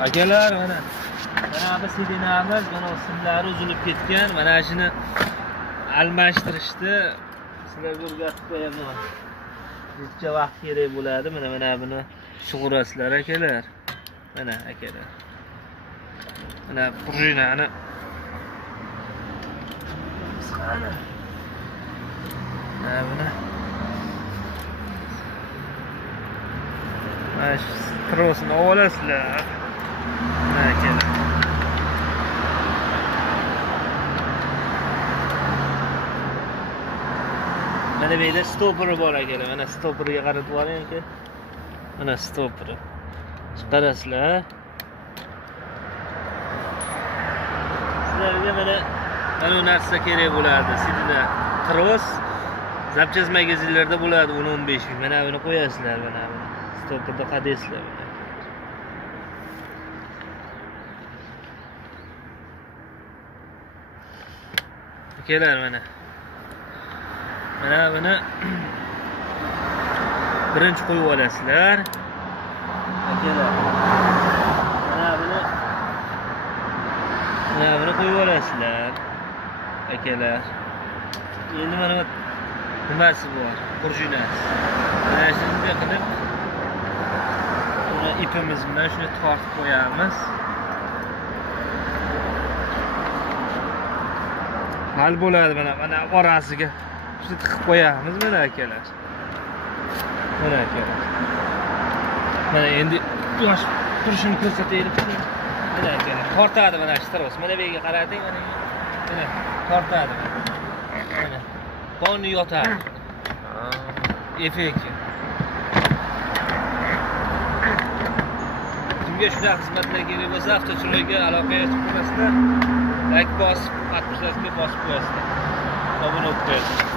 Akalar mana bu sidinamiz, mana simlari uzilib ketgan. Mana shuni almashtirishdi. Sizlarga o'rgatib qo'yaman. Necha vaqt kerak bo'ladi? Mana buni sug'urasizlar akalar. Mana akalar. Mana prujinani buni mana shu trosini olasizlar. Mana akalar. Mana bu yerda stoperi bor akalar. Mana stoperiga qaratib oling aka. Mana stoperi. Chiqarasizlar. Sizlarga mana bu narsa kerak bo'ladi. Sidina tros zapchast magazinlarda bo'ladi 10-15 ming. Mana buni qo'yasizlar, mana buni. Stoperda qadaysizlar. Akalar mana buni birinchi qo'yib olasizlar. Akalar. Mana buni qo'yib olasizlar. Akalar. Endi mana nimasi bor? Prujinasi. Mana shunday qilib ipimiz bilan shuni tortib qo'yamiz. Hal bo'ladi mana orasiga shuni tiqib qo'yamiz mana akalar. Mana akalar. Mana endi yosh turishini ko'rsataylik. Mana akalar. Tortadi mana shu taros. Mana bu yerga qarating, mana tortadi. Mana. Qonni yotadi. Effekt. Kimga shunaqa xizmatlar kerak bo'lsa, avtochilarga aloqaga chiqasizlar. Like bosib, podpisatsiya bosib qo'yasizlar. Obuna bo'lib qo'yasizlar.